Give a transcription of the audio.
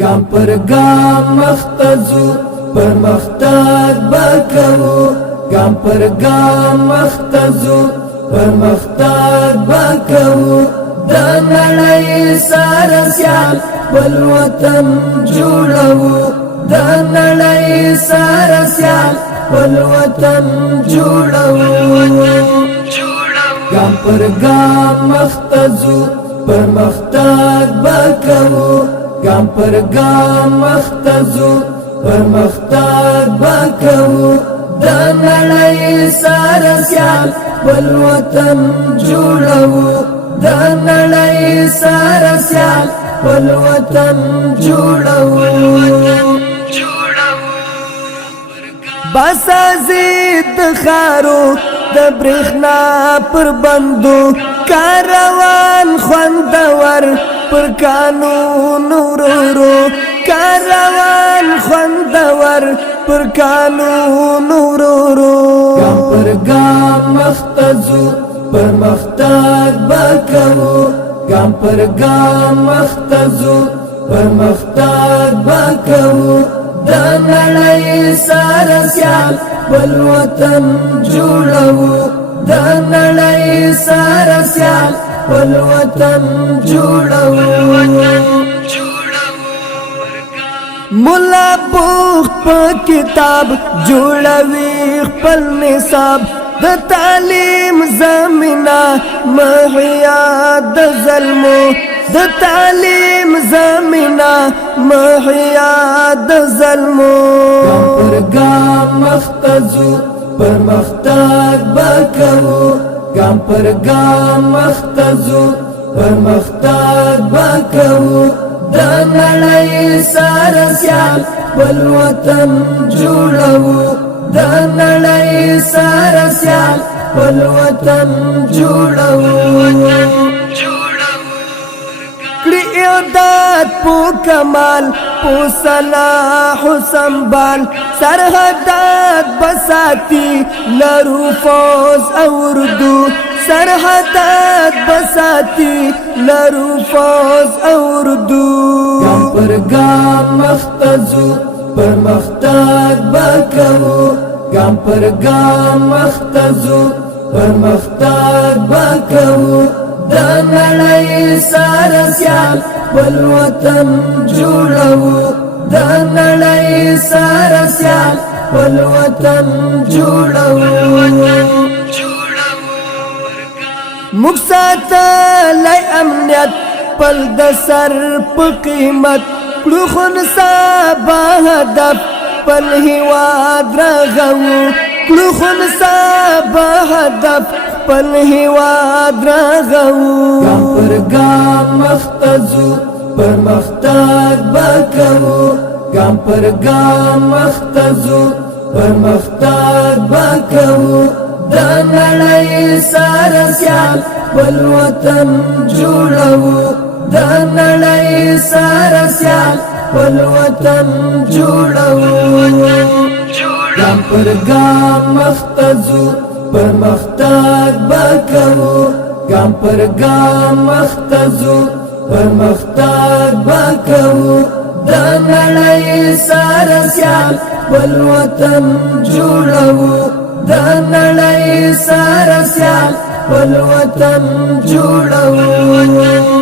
گام پر گام مختزو پرمختګ بکوو گام پر گام مختزو پرمختګ بکوو د نړۍ سره سیال بل وطن جوړوو د نړۍ سره سیال بل وطن جوړوو گام پر گام مختزو پرمختګ بکوو گام پر گام مختزو پرمختګ بکوو د نړۍ سره سیال بل وطن جوړوو د نړۍ سره سیال بل وطن جوړوو بس زید خارو د برېښنا پر بندو کاروان خوندور پر قانون ورورو کاروان خوندور پر قانون ورورو گام پر گام مختزو پرمختګ بکوو گام پر گام مختزو پرمختګ بکوو د نړۍ سره سیال بل وطن جوړوو د نړۍ سره سیال بل وطن جوړوو مولا بوخ په کتاب جوړوي خپل نصاب د تعلیم زمینه محیا د ظلمو د تعلیم زمینه محیا د ظلمو گام پر گام مختزو پرمختګ بکوو گام پر گام مختزو پرمختګ بکوو د نړۍ سره سیال بل وطن جوړوو د نړۍ سره سیال بل وطن جوړوو عداد پو کمال پو صلاح و سنبال سرحدات بساتی لرو فوز اردو سرحدات بساتی لرو فوز اردو گام پر گام مختزو پرمختګ بکوو گام پر گام مختزو پرمختګ بکوو د نړۍ سره سیال بل وطن جوړوو د نړۍ سره سیال بل وطن جوړوو موږ ساتلی امنیت پل د سر په قیمت کړو خنثی به هدف پل هیواد رغوو کړو خنثی به هدف پل هیواد رغوو گام پر گام مختزو پرمختګ بکوو گام پر گام مختزو پرمختګ بکوو د نړۍ سره سیال بل وطن جوړوو د نړۍ سره سیال بل وطن جوړوو گام پر گام مختزو پرمختګ بکوو گام پر گام مختزو پرمختګ بکوو د نړۍ سره سیال بل وطن جوړوو د نړۍ سره سیال بل وطن جوړوو